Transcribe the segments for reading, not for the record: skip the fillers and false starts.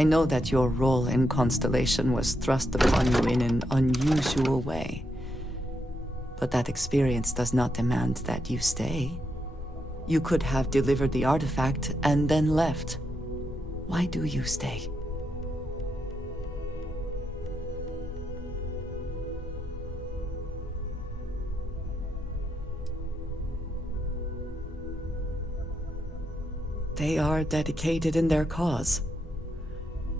I know that your role in Constellation was thrust upon you in an unusual way. But that experience does not demand that you stay. You could have delivered the artifact and then left. Why do you stay? They are dedicated in their cause.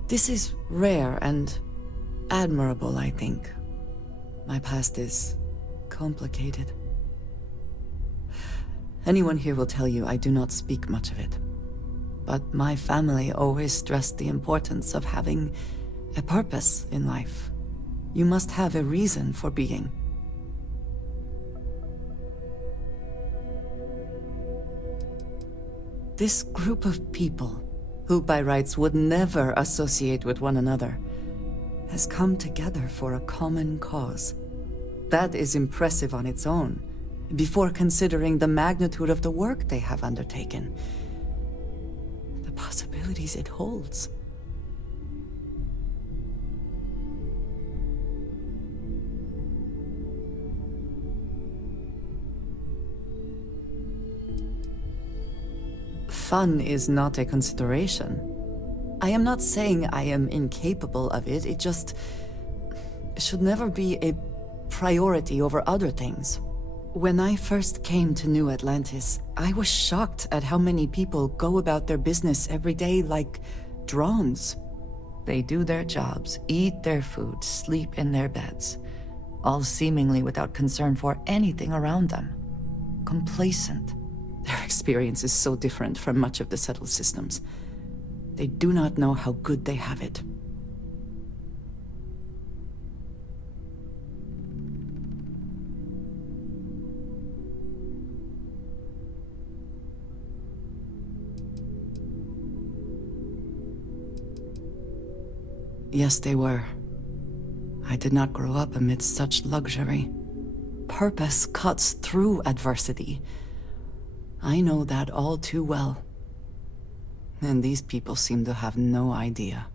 This is rare and admirable, I think. My past is complicated. Anyone here will tell you I do not speak much of it. But my family always stressed the importance of having a purpose in life. You must have a reason for being. This group of people, who by rights would never associate with one another, has come together for a common cause. That is impressive on its own, before considering the magnitude of the work they have undertaken. The possibilities it holds. Fun is not a consideration. I am not saying I am incapable of it, it just should never be a priority over other things. When I first came to New Atlantis, I was shocked at how many people go about their business every day like drones. They do their jobs, eat their food, sleep in their beds, all seemingly without concern for anything around them. Complacent. Their experience is so different from much of the settled systems. They do not know how good they have it. Yes, they were. I did not grow up amidst such luxury. Purpose cuts through adversity. I know that all too well. And these people seem to have no idea.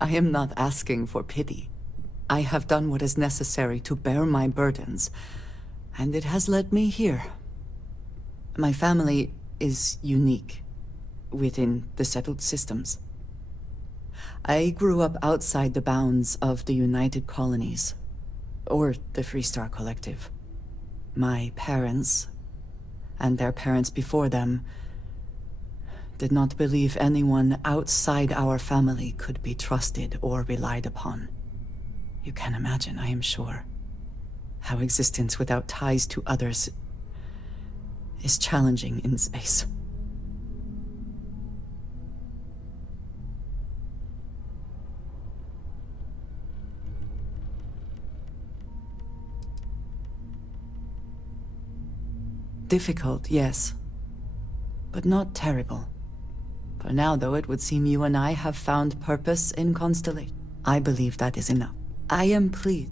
I am not asking for pity. I have done what is necessary to bear my burdens, and it has led me here. My family is unique within the settled systems. I grew up outside the bounds of the United Colonies, or the Freestar Collective. My parents, and their parents before them, did not believe anyone outside our family could be trusted or relied upon. You can imagine, I am sure, how existence without ties to others is challenging in space. Difficult, yes, but not terrible. For now, though, it would seem you and I have found purpose in Constellation. I believe that is enough. I am pleased.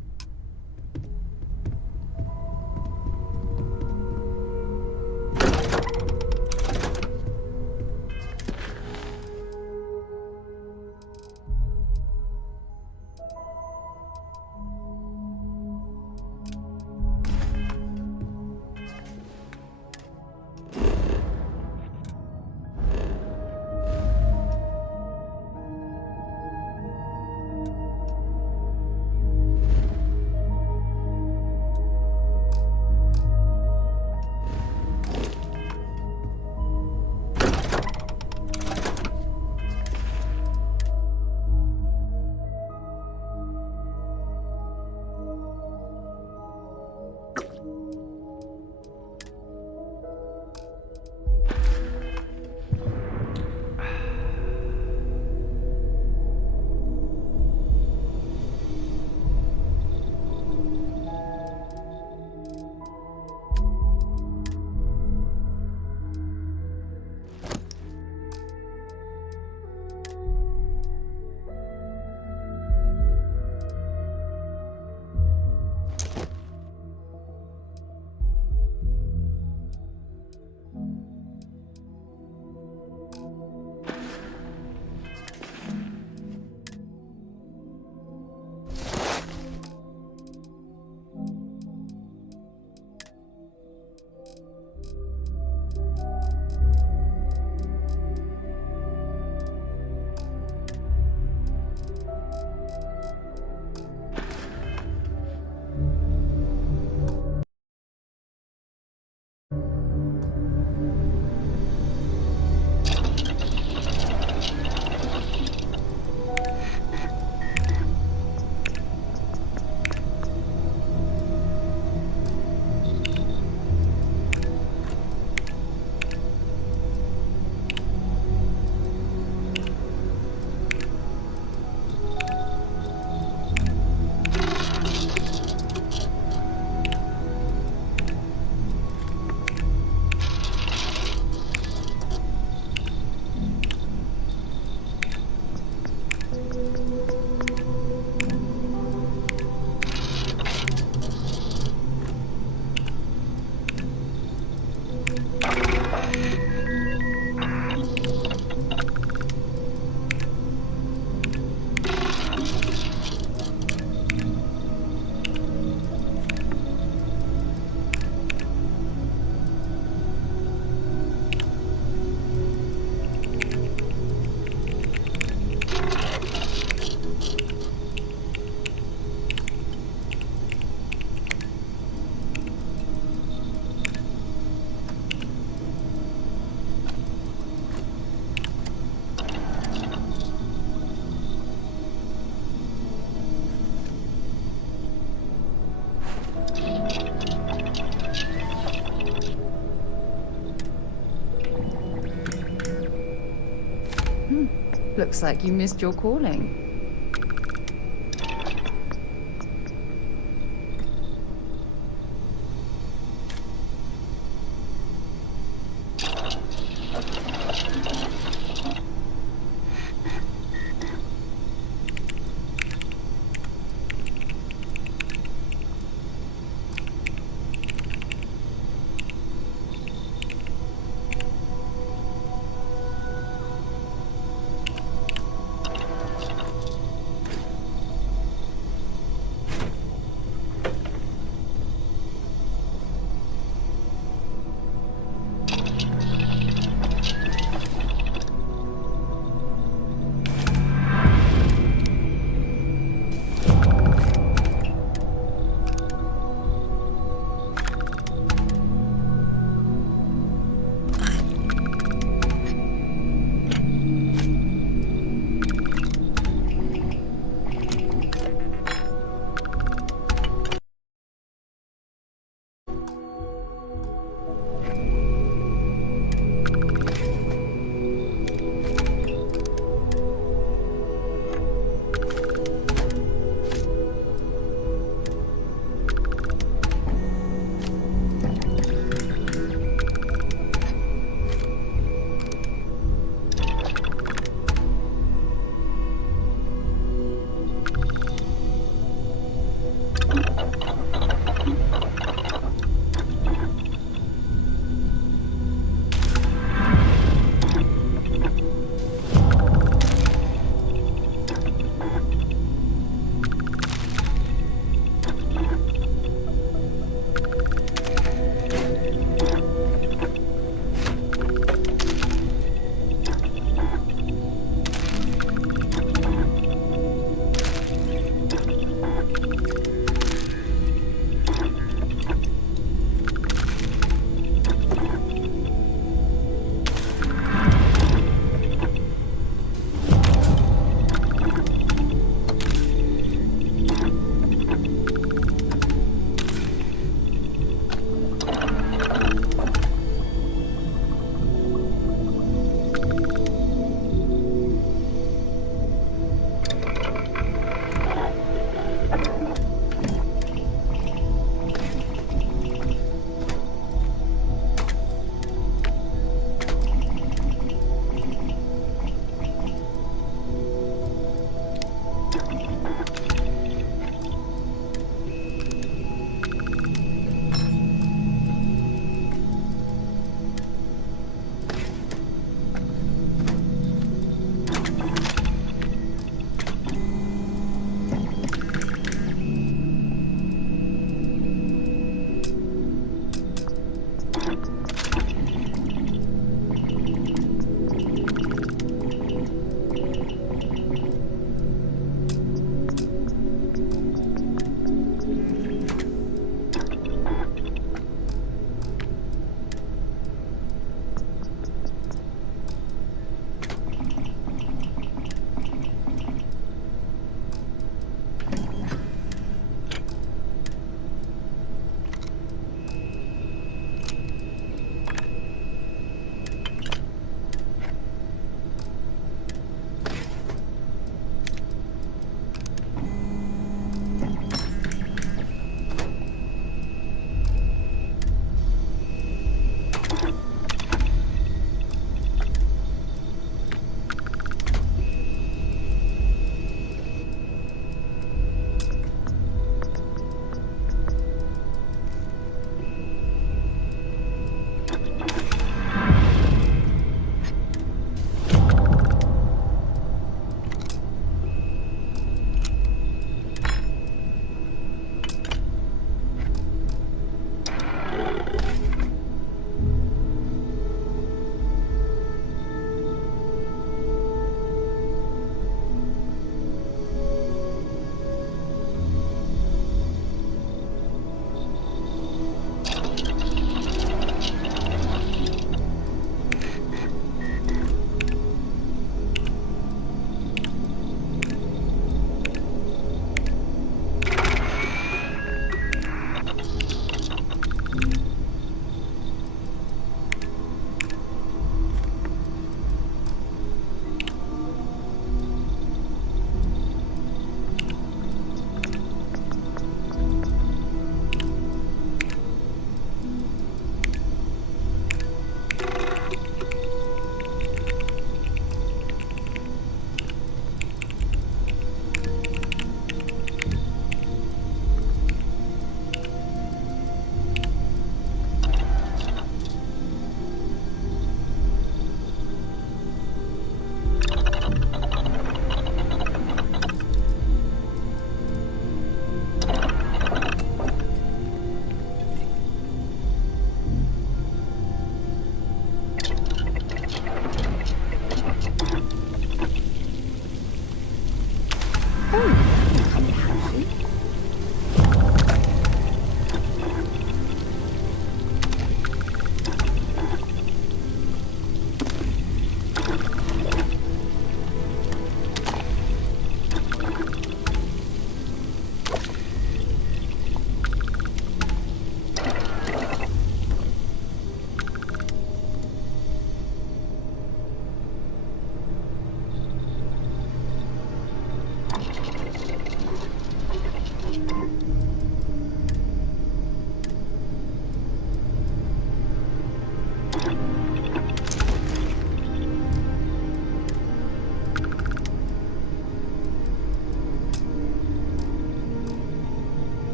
Looks like you missed your calling.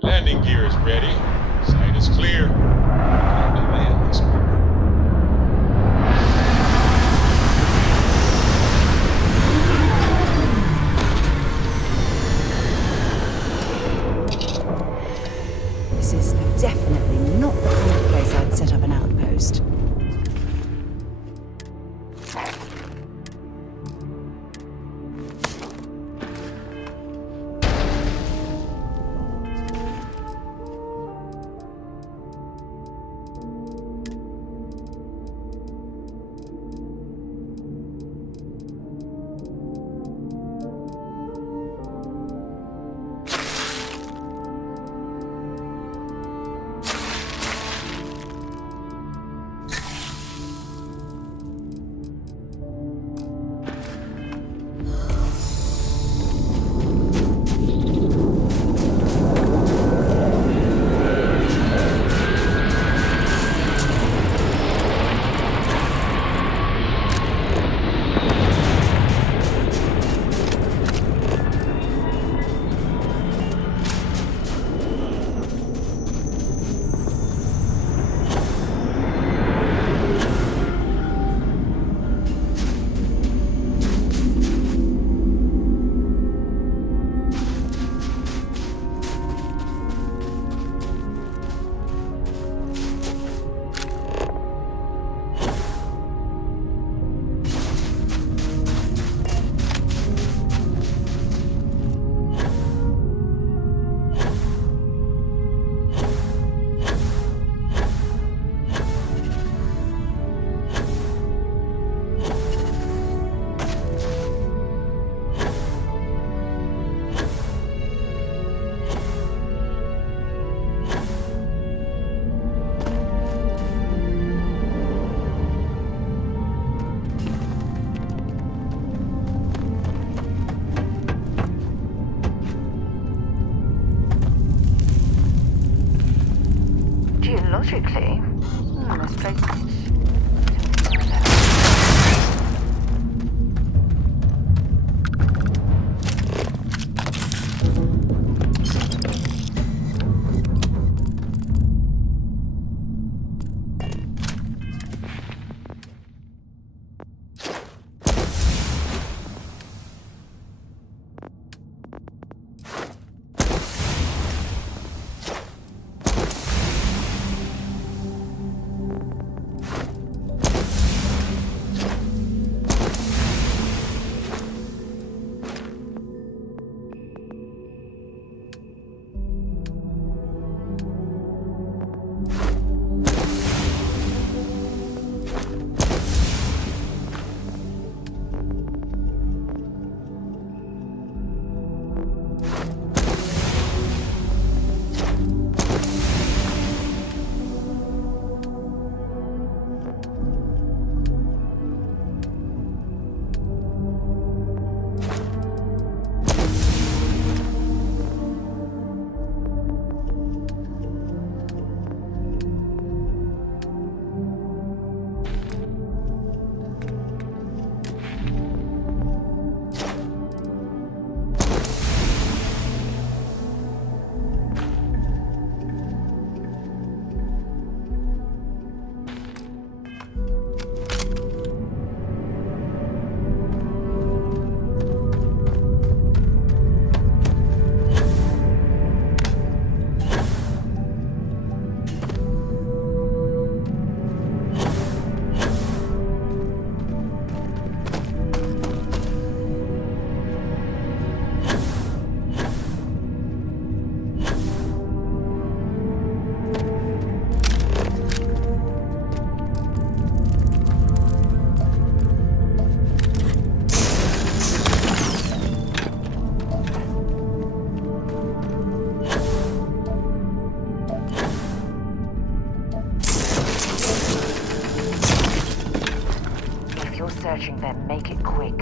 Landing gear is ready. Sight is clear. Time to land this one. This is definitely not the kind of place I'd set up an outpost. Logically, this place is... Searching them, make it quick.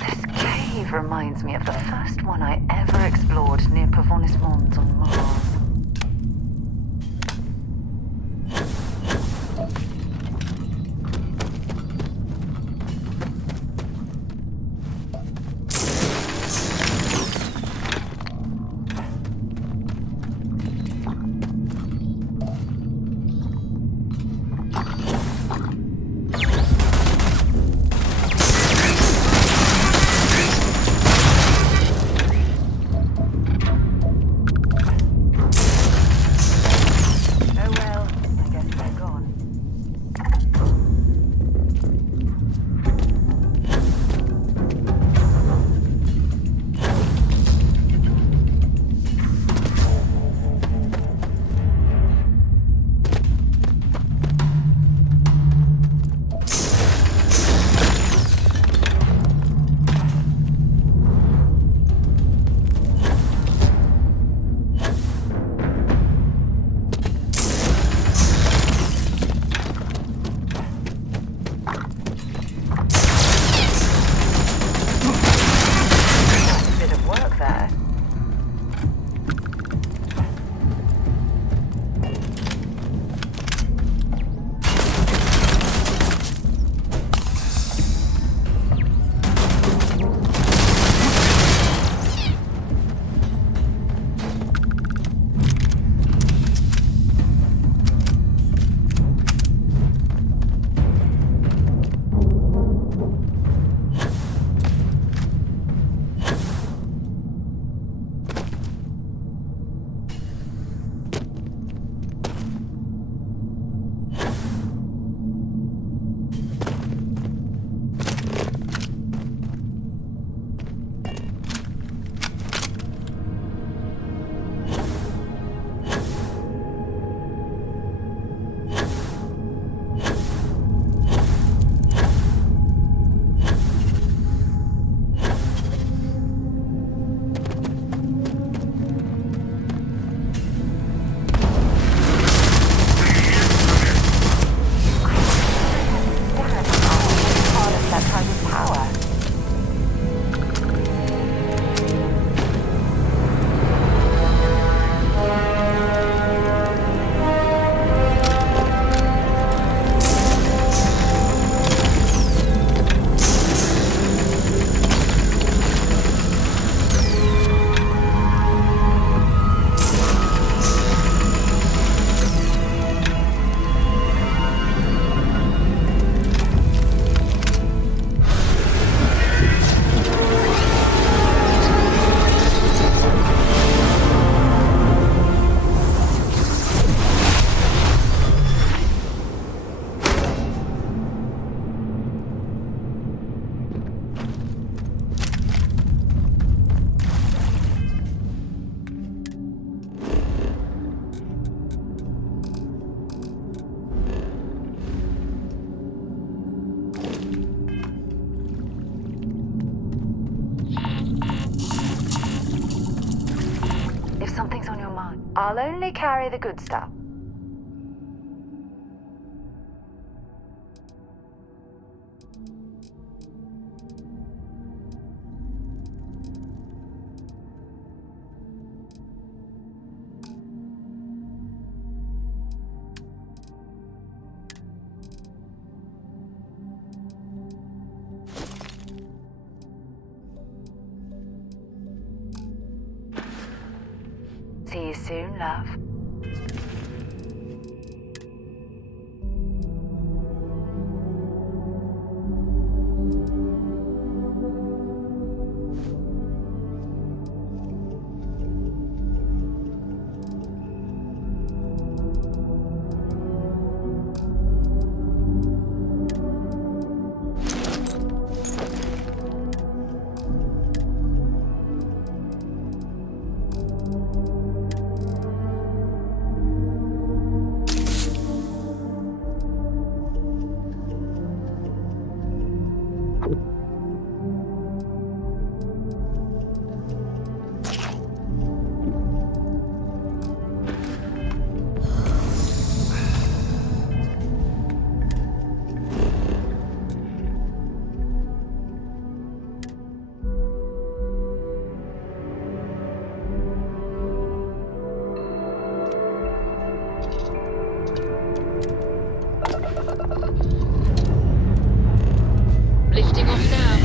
This cave reminds me of the first one I ever explored near Pavonis Mons on Mars. something's on your mind. I'll only carry the good stuff. See you soon, love. Lifting off now.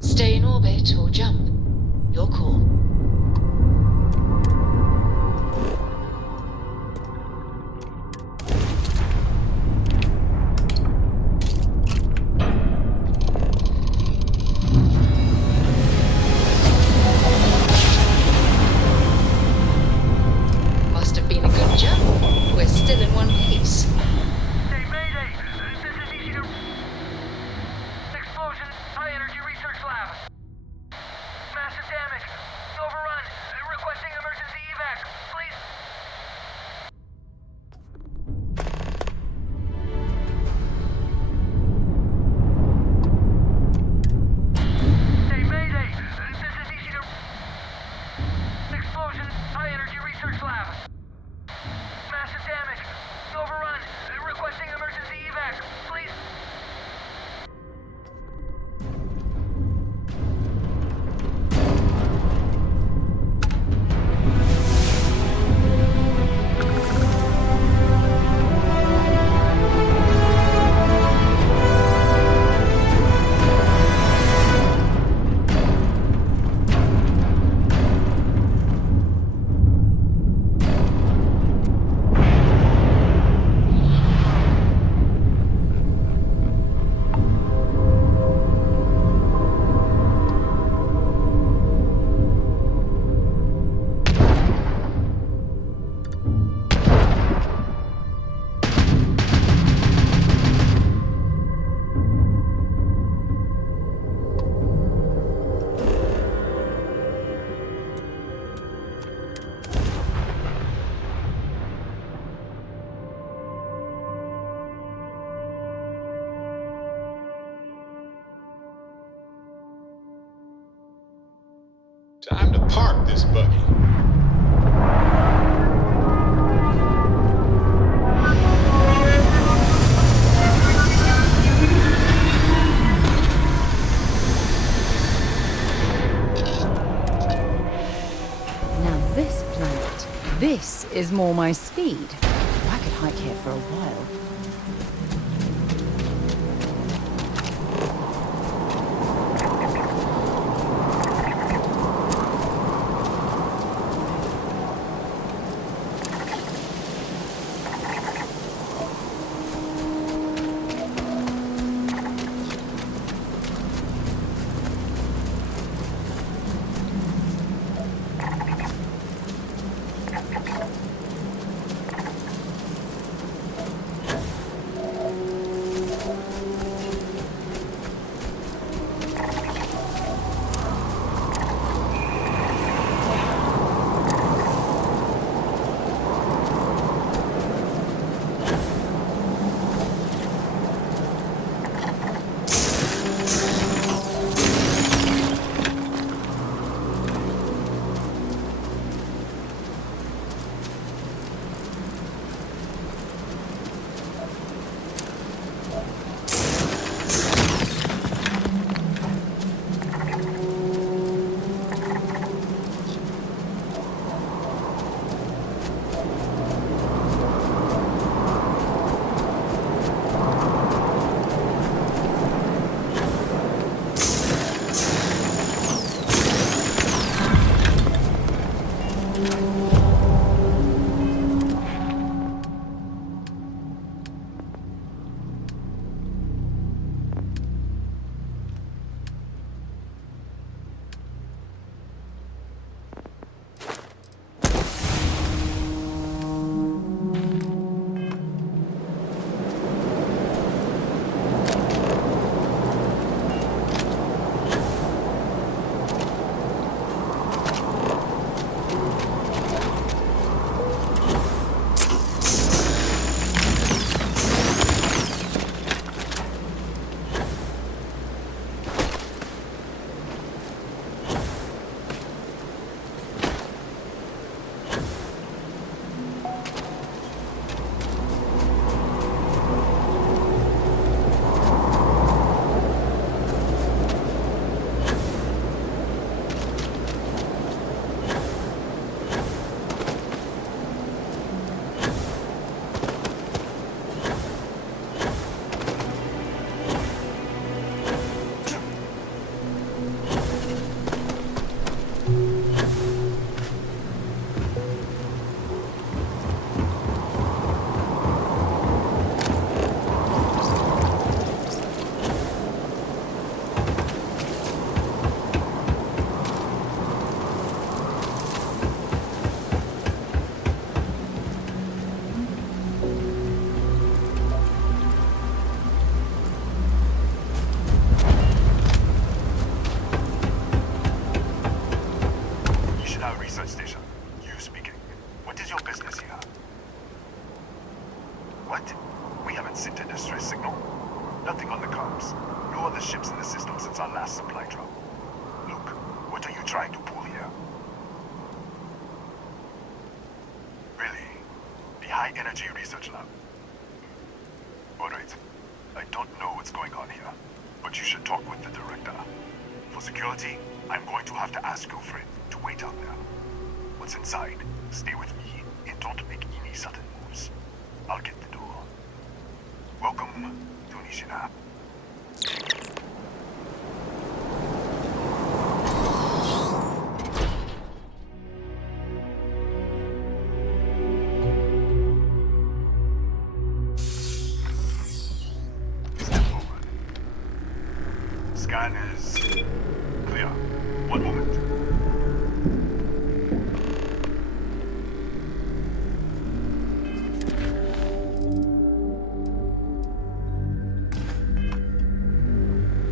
Stay in orbit or jump. Your call. Must have been a good jump. We're still in one piece. Hey, Mayday! This is easy to... Explosion, high energy research lab. Massive damage. Overrun. Requesting emergency evac. Please. Hey, Mayday! This is easy to... Explosion, high energy research lab. Massive damage. Overrun. Requesting emergency evac. Please. Time to park this buggy. Now this planet, this is more my speed. I could hike here for a while. Station. You speaking. What is your business here? What? We haven't sent a distress signal. Nothing on the comms. No other ships in the system since our last supply drop. Luke, what are you trying to pull here? Really? The High Energy Research Lab? Alright. I don't know what's going on here, but you should talk with the director. For security, I'm going to have to ask your friend to wait out there. What's inside, stay with me, and don't make any sudden moves. I'll get the door. Welcome to Nishina. Step forward. Scan is clear. One moment.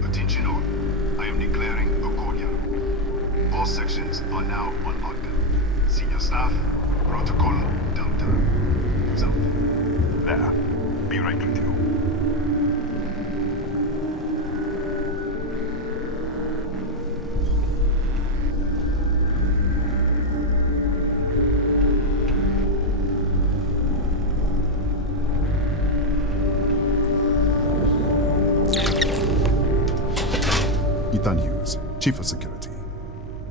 Attention all. I am declaring a cordial. All sections are now on lockdown. Senior staff, protocol, Delta. South. There. Be right with you. Ethan Hughes, Chief of Security.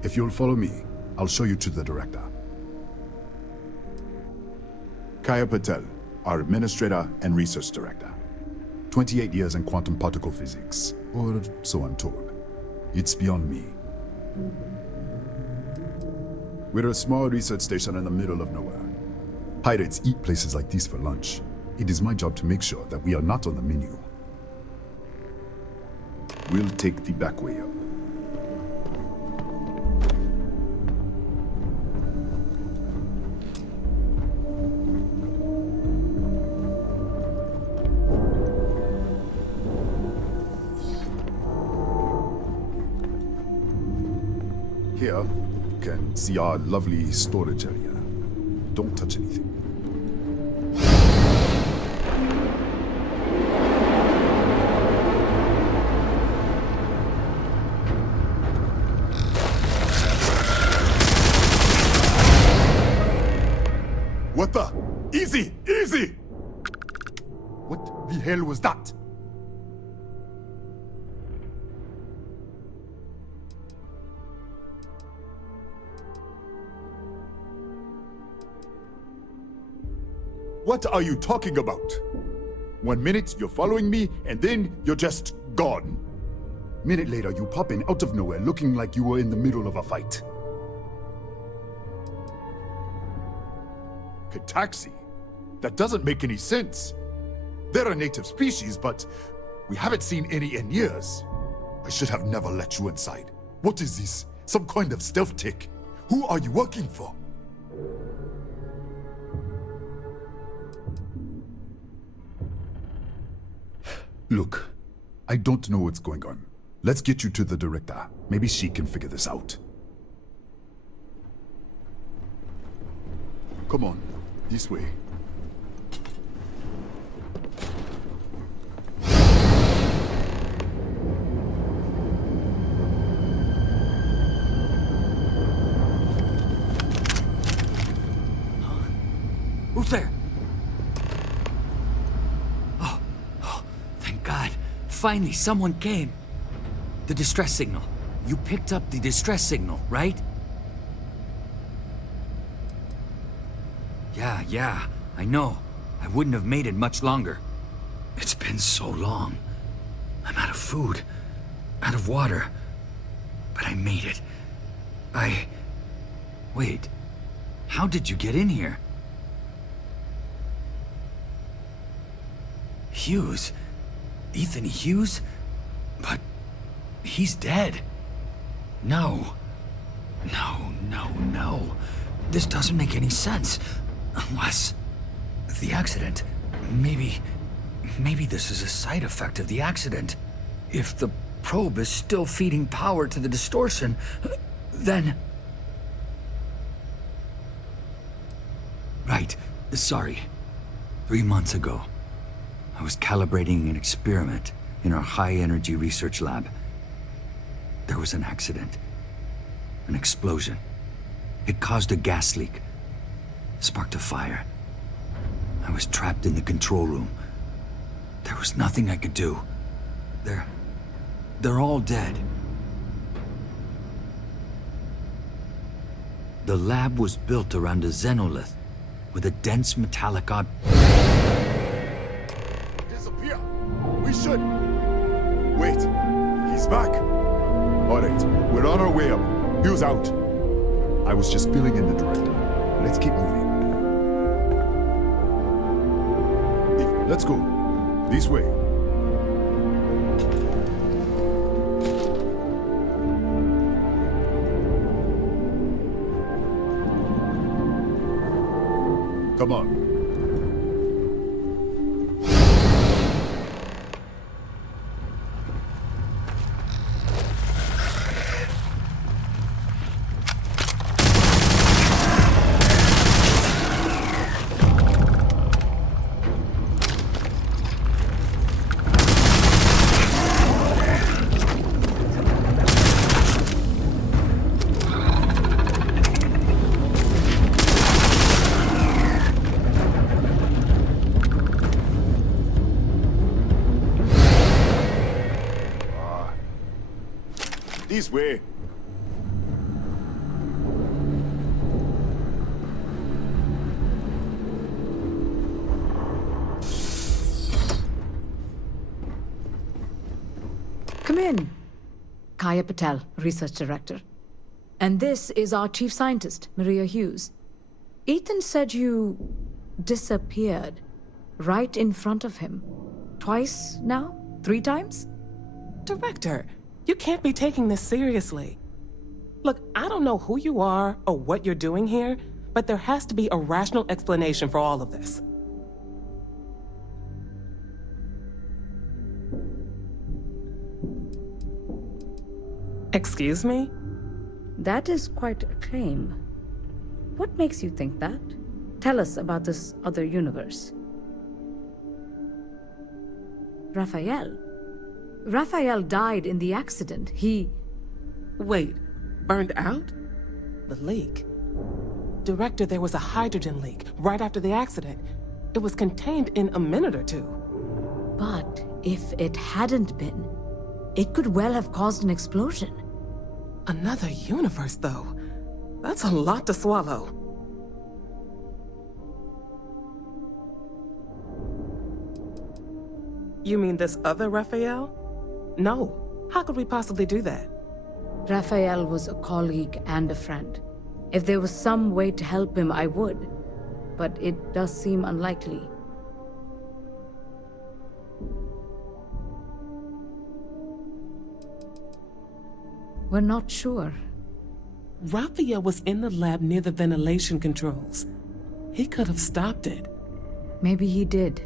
If you'll follow me, I'll show you to the director. Kaya Patel, our Administrator and Research Director. 28 years in quantum particle physics, or so I'm told. It's beyond me. We're a small research station in the middle of nowhere. Pirates eat places like these for lunch. It is my job to make sure that we are not on the menu. We'll take the back way up. Here, you can see our lovely storage area. Don't touch anything. What the? Easy! Easy! What the hell was that? What are you talking about? 1 minute you're following me, and then you're just gone. Minute later you pop in out of nowhere looking like you were in the middle of a fight. Cataxi? That doesn't make any sense. They're a native species, but we haven't seen any in years. I should have never let you inside. What is this? Some kind of stealth tick? Who are you working for? Look, I don't know what's going on. Let's get you to the director. Maybe she can figure this out. Come on, this way. Who's there? Oh, thank God. Finally, someone came. The distress signal. You picked up the distress signal, right? Yeah, I know. I wouldn't have made it much longer. It's been so long. I'm out of food, out of water. But I made it. Wait. How did you get in here? Hughes? Ethan Hughes? But he's dead. No. This doesn't make any sense. Unless the accident. Maybe this is a side effect of the accident. If the probe is still feeding power to the distortion, then... Right. Sorry. 3 months ago, I was calibrating an experiment in our high-energy research lab. There was an accident. An explosion. It caused a gas leak. Sparked a fire. I was trapped in the control room. There was nothing I could do. They're all dead. The lab was built around a xenolith with a dense metallic Disappear! We should... Wait, he's back. All right, we're on our way up. Hughes out. I was just filling in the director. Let's keep moving. Let's go. This way. Come on. This way. Come in. Kaya Patel, Research Director. And this is our Chief Scientist, Maria Hughes. Ethan said you disappeared right in front of him. Twice now? 3 times? Director, you can't be taking this seriously. Look, I don't know who you are or what you're doing here, but there has to be a rational explanation for all of this. Excuse me? That is quite a claim. What makes you think that? Tell us about this other universe. Raphael. Raphael died in the accident. He... Wait, burned out? The leak. Director, there was a hydrogen leak right after the accident. It was contained in a minute or 2. But if it hadn't been, it could well have caused an explosion. Another universe, though. That's a lot to swallow. You mean this other Raphael? No. How could we possibly do that? Raphael was a colleague and a friend. If there was some way to help him, I would. but it does seem unlikely. We're not sure. Raphael was in the lab near the ventilation controls. He could have stopped it. Maybe he did,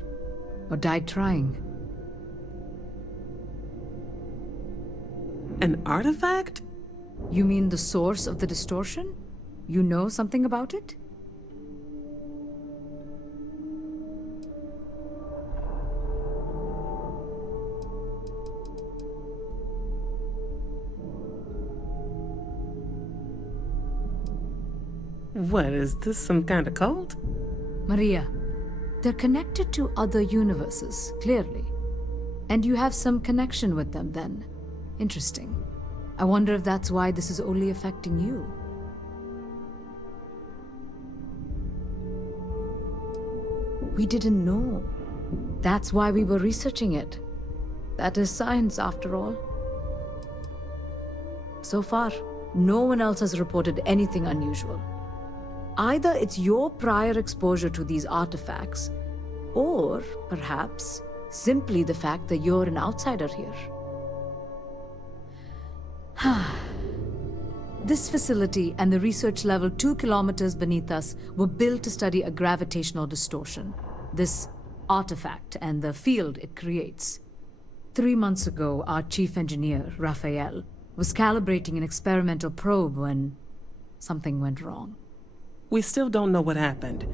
or died trying. An artifact? You mean the source of the distortion? You know something about it? What, is this some kind of cult? Maria, they're connected to other universes, clearly. And you have some connection with them then. Interesting. I wonder if that's why this is only affecting you. We didn't know. That's why we were researching it. That is science, after all. So far, no one else has reported anything unusual. Either it's your prior exposure to these artifacts, or perhaps simply the fact that you're an outsider here. This facility and the research level 2 kilometers beneath us were built to study a gravitational distortion, this artifact and the field it creates. 3 months ago, our chief engineer, Raphael, was calibrating an experimental probe when something went wrong. We still don't know what happened.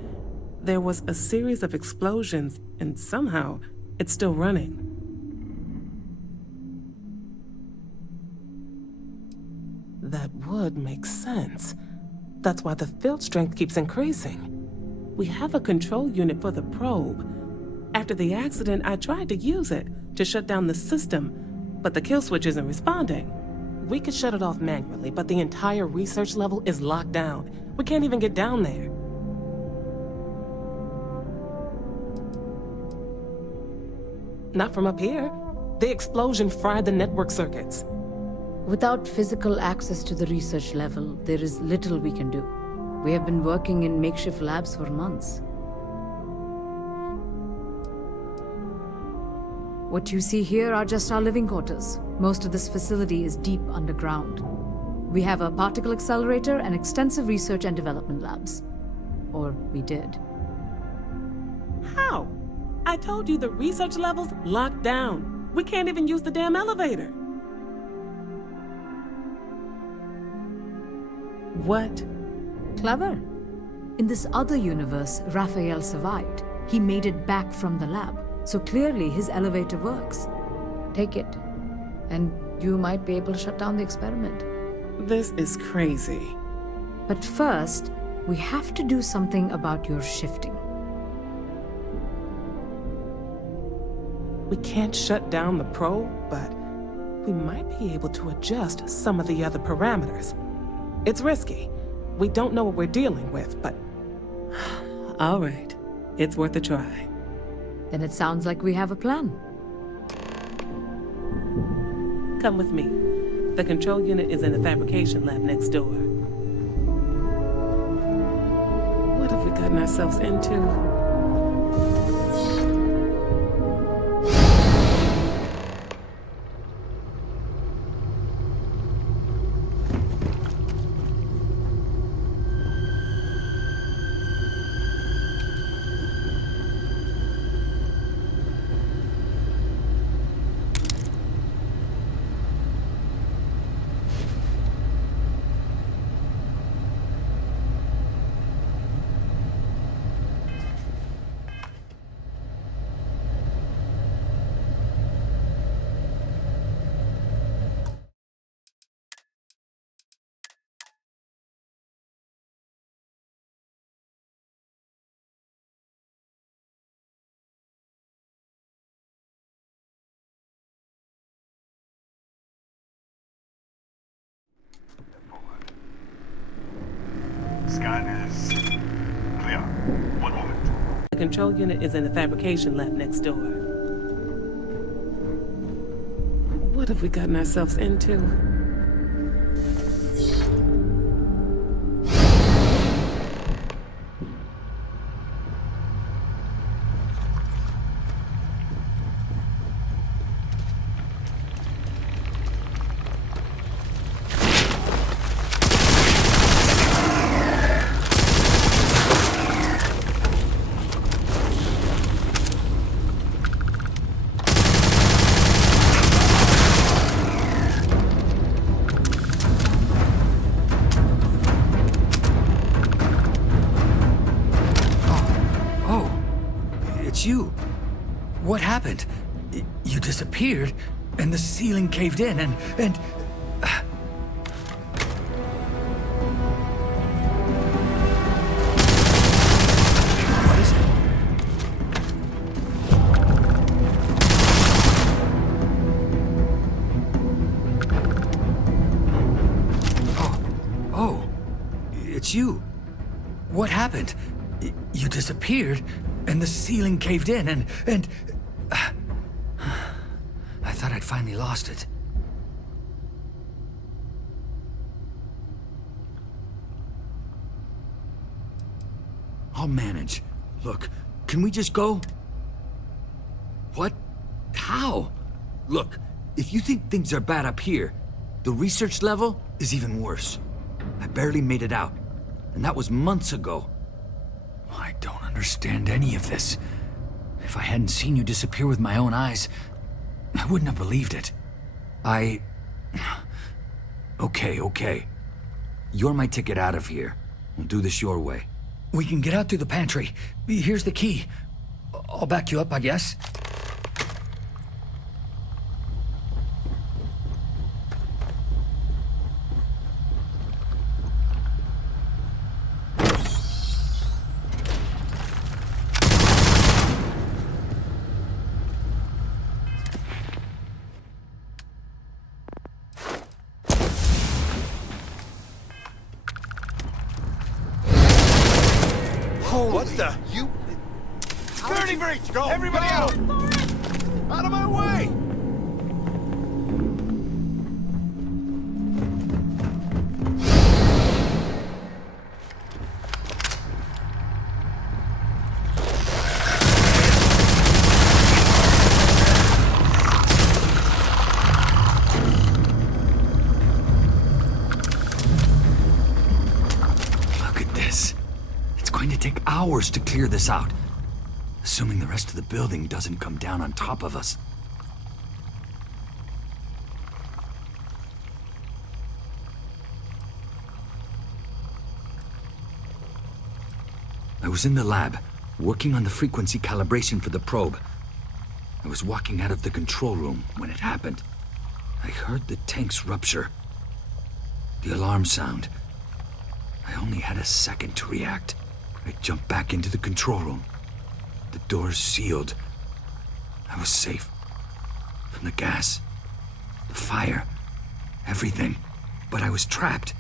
There was a series of explosions, and somehow it's still running. That would make sense. That's why the field strength keeps increasing. We have a control unit for the probe. After the accident, I tried to use it to shut down the system, but the kill switch isn't responding. We could shut it off manually, but the entire research level is locked down. We can't even get down there. Not from up here. The explosion fried the network circuits. Without physical access to the research level, there is little we can do. We have been working in makeshift labs for months. What you see here are just our living quarters. Most of this facility is deep underground. We have a particle accelerator and extensive research and development labs. Or we did. How? I told you the research level's locked down. We can't even use the damn elevator. What? Clever. In this other universe, Raphael survived. He made it back from the lab, so clearly his elevator works. Take it, and you might be able to shut down the experiment. This is crazy. But first, we have to do something about your shifting. We can't shut down the probe, but we might be able to adjust some of the other parameters. It's risky. We don't know what we're dealing with, but... All right. It's worth a try. Then it sounds like we have a plan. Come with me. The control unit is in the fabrication lab next door. What have we gotten ourselves into? Scan is clear. One moment. The control unit is in the fabrication lab next door. What have we gotten ourselves into? it's you. What happened? You disappeared, and the ceiling caved in, and... What is it? Oh, it's you. What happened? You disappeared, and the ceiling caved in, and... I thought I'd finally lost it. I'll manage. Look, can we just go? What? How? Look, if you think things are bad up here, the research level is even worse. I barely made it out, and that was months ago. I don't understand any of this. If I hadn't seen you disappear with my own eyes, I wouldn't have believed it. Okay. You're my ticket out of here. We'll do this your way. We can get out through the pantry. Here's the key. I'll back you up, I guess. What the? You... Security breach! Go! Everybody out! Out of my way! Look at this. It's going to take hours to clear this out. Assuming the rest of the building doesn't come down on top of us. I was in the lab, working on the frequency calibration for the probe. I was walking out of the control room when it happened. I heard the tanks rupture. The alarm sound. I only had a second to react. I jumped back into the control room. The doors sealed. I was safe. From the gas, the fire, everything. But I was trapped.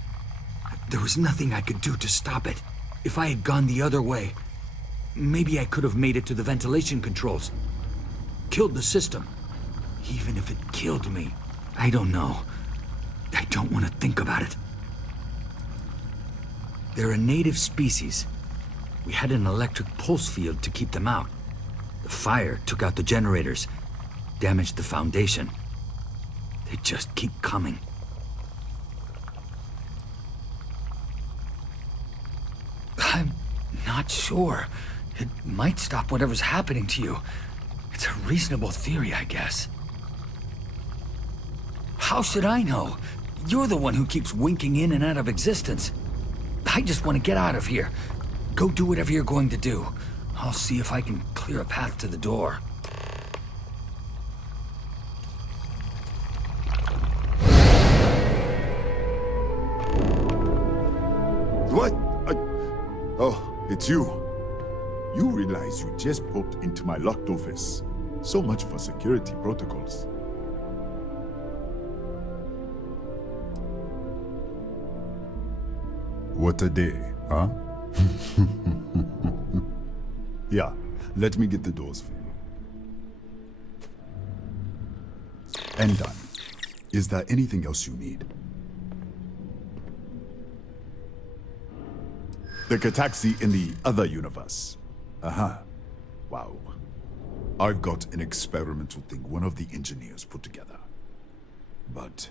There was nothing I could do to stop it. If I had gone the other way, maybe I could have made it to the ventilation controls. Killed the system. Even if it killed me, I don't know. I don't want to think about it. They're a native species. We had an electric pulse field to keep them out. The fire took out the generators, damaged the foundation. They just keep coming. I'm not sure. It might stop whatever's happening to you. It's a reasonable theory, I guess. How should I know? You're the one who keeps winking in and out of existence. I just want to get out of here. Go do whatever you're going to do. I'll see if I can clear a path to the door. What? Oh, it's you. You realize you just poked into my locked office. So much for security protocols. What a day, huh? Yeah, let me get the doors for you. And done. Is there anything else you need? The Cataxi in the other universe. Uh-huh. Wow. I've got an experimental thing one of the engineers put together. But...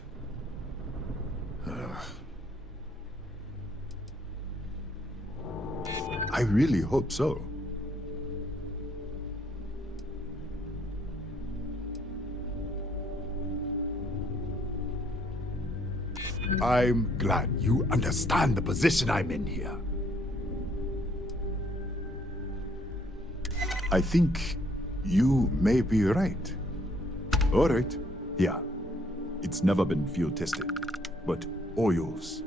I really hope so. I'm glad you understand the position I'm in here. I think You may be right. All right. Yeah. It's never been field tested, but all yours.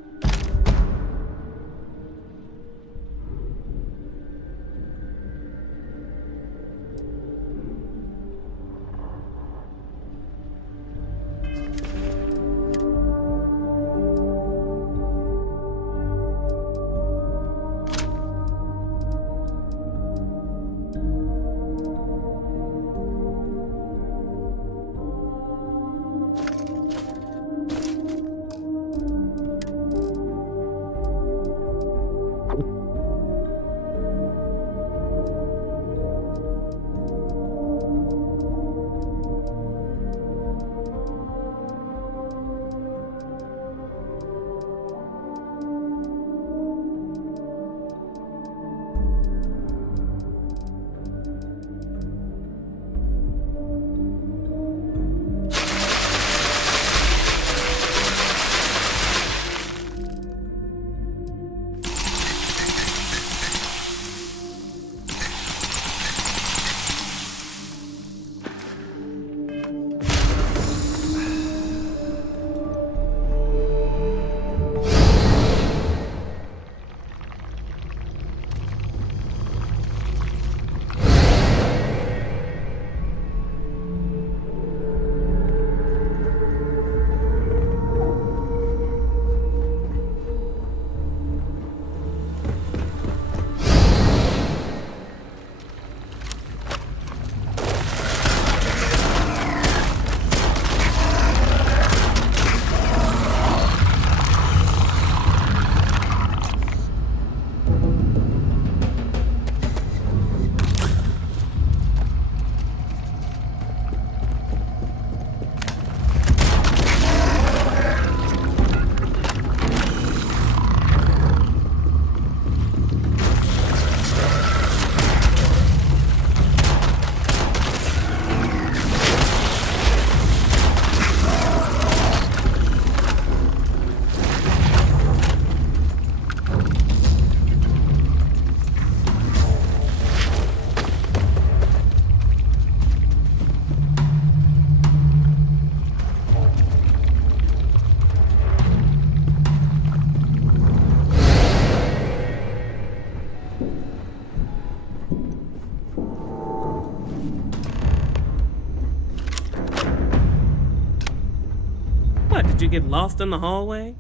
Did you get lost in the hallway?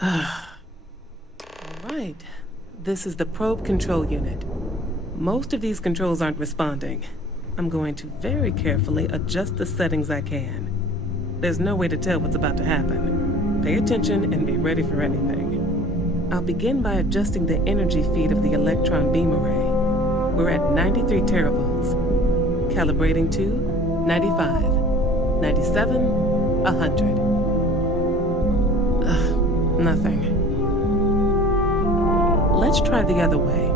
Alright, this is the probe control unit. Most of these controls aren't responding. I'm going to very carefully adjust the settings I can. There's no way to tell what's about to happen. Pay attention and be ready for anything. I'll begin by adjusting the energy feed of the electron beam array. We're at 93 teravolts. Calibrating to 95, 97, 100. Nothing. Let's try the other way.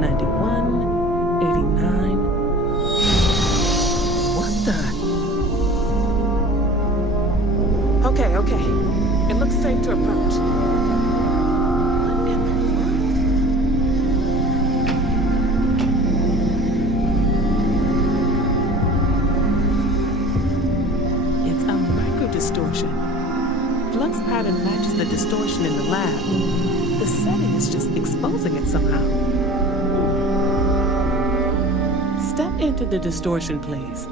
91, 89. What the? Okay. It looks safe to approach. What in the world? It's a micro-distortion. Flux pattern matches the distortion in the lab. The setting is just exposing it somehow. Step into the distortion, please.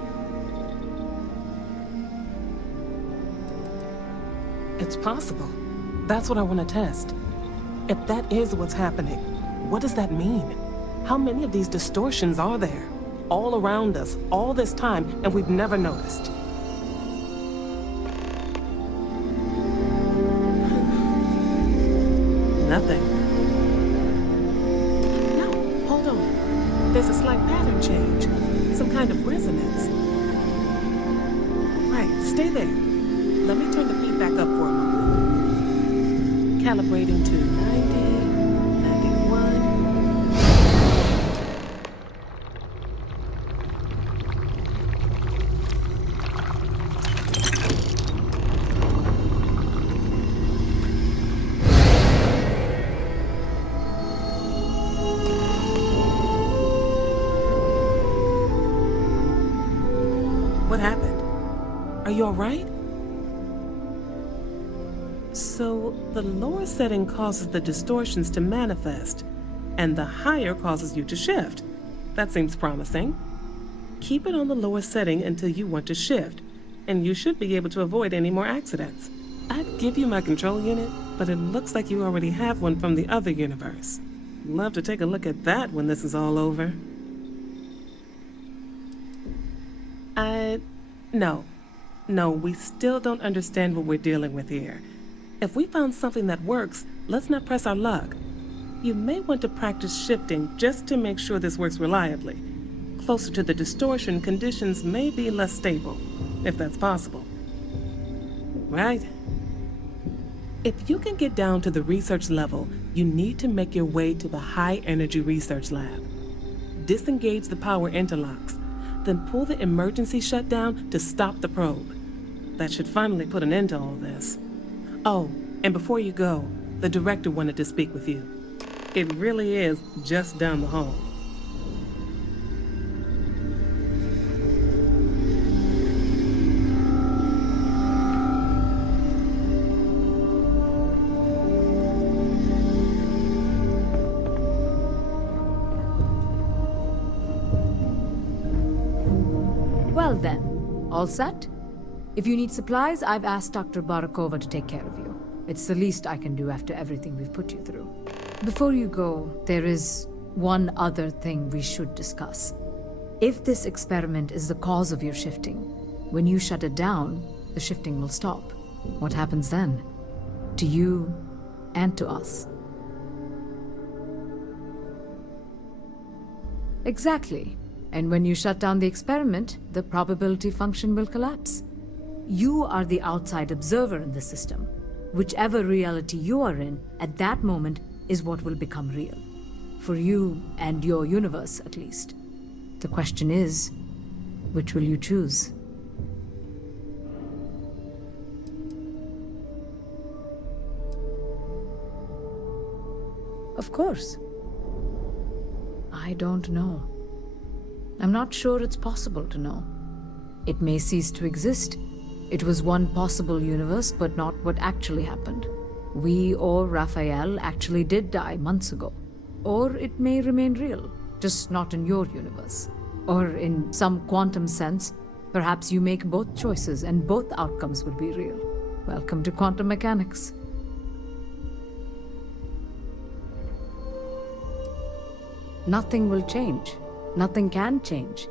It's possible. That's what I want to test. If that is what's happening, what does that mean? How many of these distortions are there? All around us, all this time, and we've never noticed. Nothing. No, hold on. There's a slight pattern change. Some kind of resonance. Right, stay there. Let me turn the feedback up for a moment. Calibrating to 90, 91. you alright? So, the lower setting causes the distortions to manifest, and the higher causes you to shift. That seems promising. Keep it on the lower setting until you want to shift, and you should be able to avoid any more accidents. I'd give you my control unit, but it looks like you already have one from the other universe. Love to take a look at that when this is all over. No, we still don't understand what we're dealing with here. If we found something that works, let's not press our luck. You may want to practice shifting just to make sure this works reliably. Closer to the distortion, conditions may be less stable, if that's possible. Right? If you can get down to the research level, you need to make your way to the high-energy research lab. Disengage the power interlocks, then pull the emergency shutdown to stop the probe. That should finally put an end to all this. Oh, and before you go, the director wanted to speak with you. It really is just down the hall. Well then, all set? If you need supplies, I've asked Dr. Barakova to take care of you. It's the least I can do after everything we've put you through. Before you go, there is one other thing we should discuss. If this experiment is the cause of your shifting, when you shut it down, the shifting will stop. What happens then? To you and to us. Exactly. And when you shut down the experiment, the probability function will collapse. You are the outside observer in the system. Whichever reality you are in, at that moment, is what will become real. For you and your universe, at least. The question is, which will you choose? Of course. I don't know. I'm not sure it's possible to know. It may cease to exist. It was one possible universe, but not what actually happened. We or Raphael actually did die months ago. Or it may remain real, just not in your universe. Or in some quantum sense, perhaps you make both choices and both outcomes will be real. Welcome to quantum mechanics. Nothing will change. Nothing can change.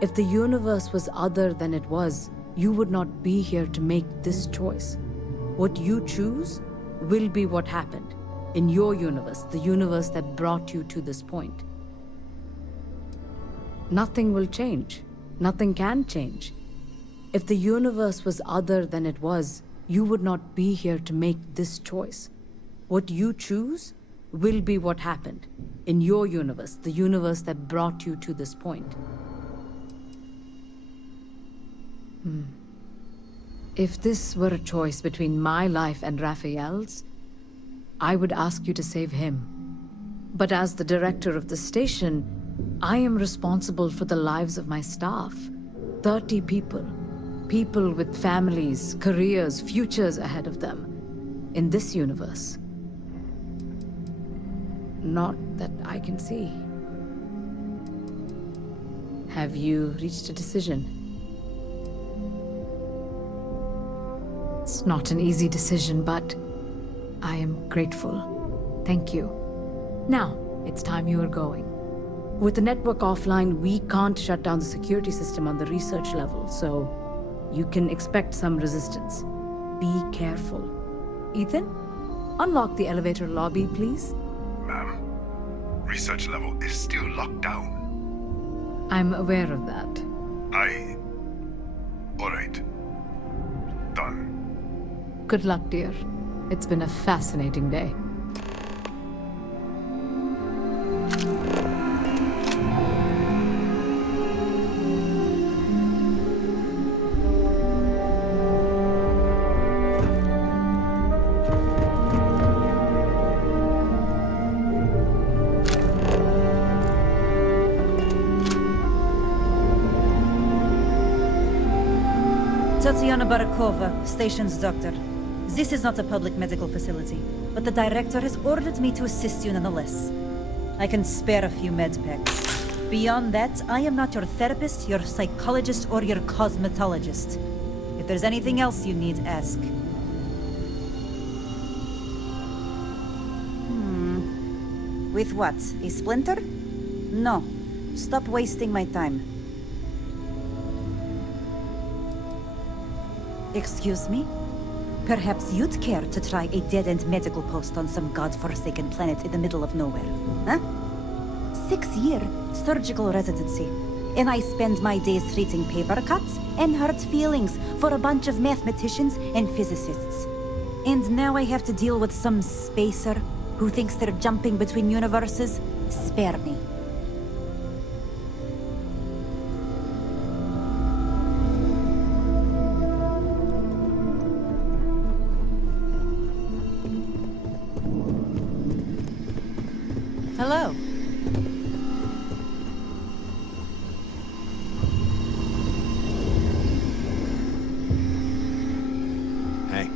If the universe was other than it was, you would not be here to make this choice. What you choose will be what happened in your universe, the universe that brought you to this point. Nothing will change. Nothing can change. If the universe was other than it was, you would not be here to make this choice. What you choose will be what happened in your universe, the universe that brought you to this point. If this were a choice between my life and Raphael's, I would ask you to save him. But as the director of the station, I am responsible for the lives of my staff. 30 people. People with families, careers, futures ahead of them. In this universe. Not that I can see. Have you reached a decision? It's not an easy decision, but I am grateful. Thank you. Now, it's time you are going. With the network offline, we can't shut down the security system on the research level, so you can expect some resistance. Be careful. Ethan, unlock the elevator lobby, please. Ma'am, research level is still locked down. I'm aware of that. Alright. Done. Good luck, dear. It's been a fascinating day. Tatiana Barakova, station's doctor. This is not a public medical facility, but the director has ordered me to assist you nonetheless. I can spare a few med packs. Beyond that, I am not your therapist, your psychologist, or your cosmetologist. If there's anything else you need, ask. With what? A splinter? No. Stop wasting my time. Excuse me? Perhaps you'd care to try a dead-end medical post on some godforsaken planet in the middle of nowhere, huh? 6-year surgical residency. And I spend my days treating paper cuts and hurt feelings for a bunch of mathematicians and physicists. And now I have to deal with some spacer who thinks they're jumping between universes? Spare me. Hello. Hey.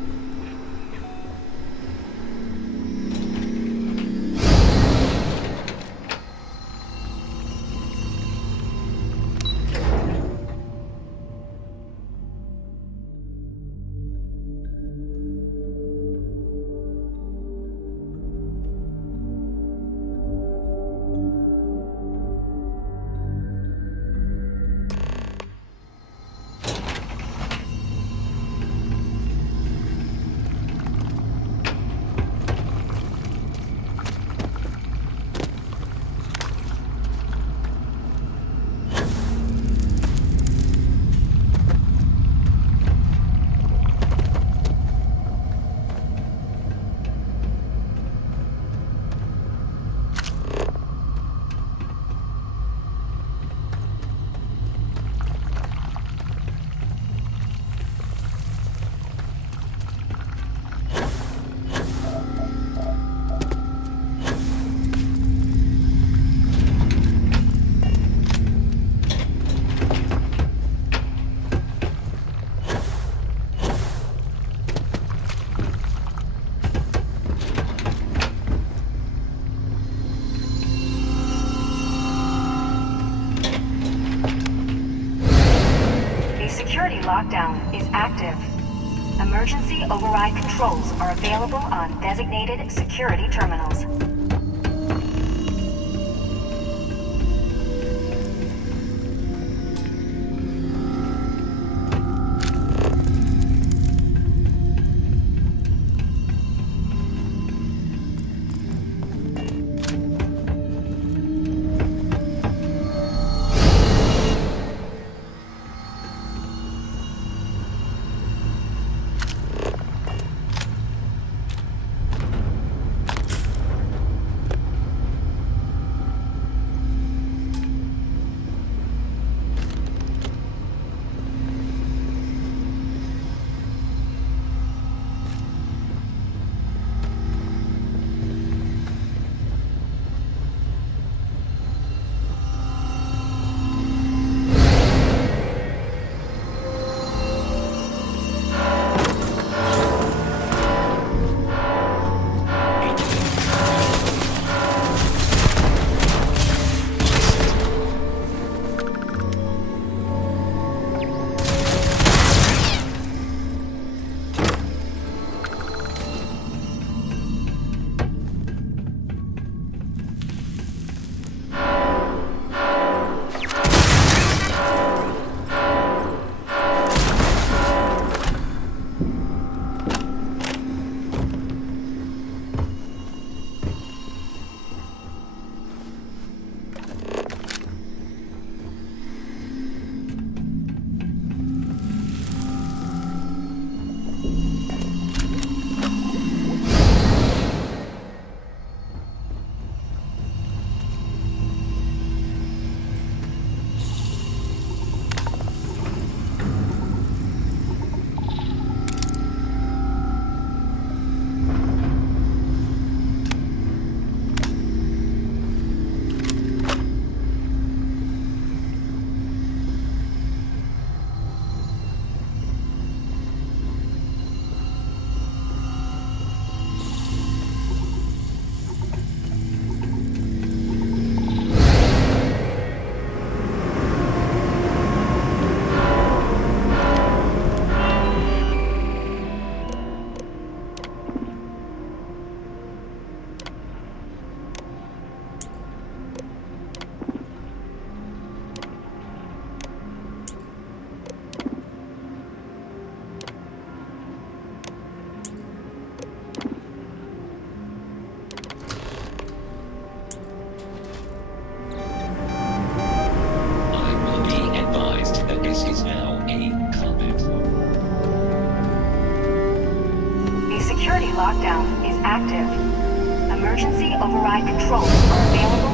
Lockdown is active. Emergency override controls are available on designated security terminals. active. Emergency override controls are available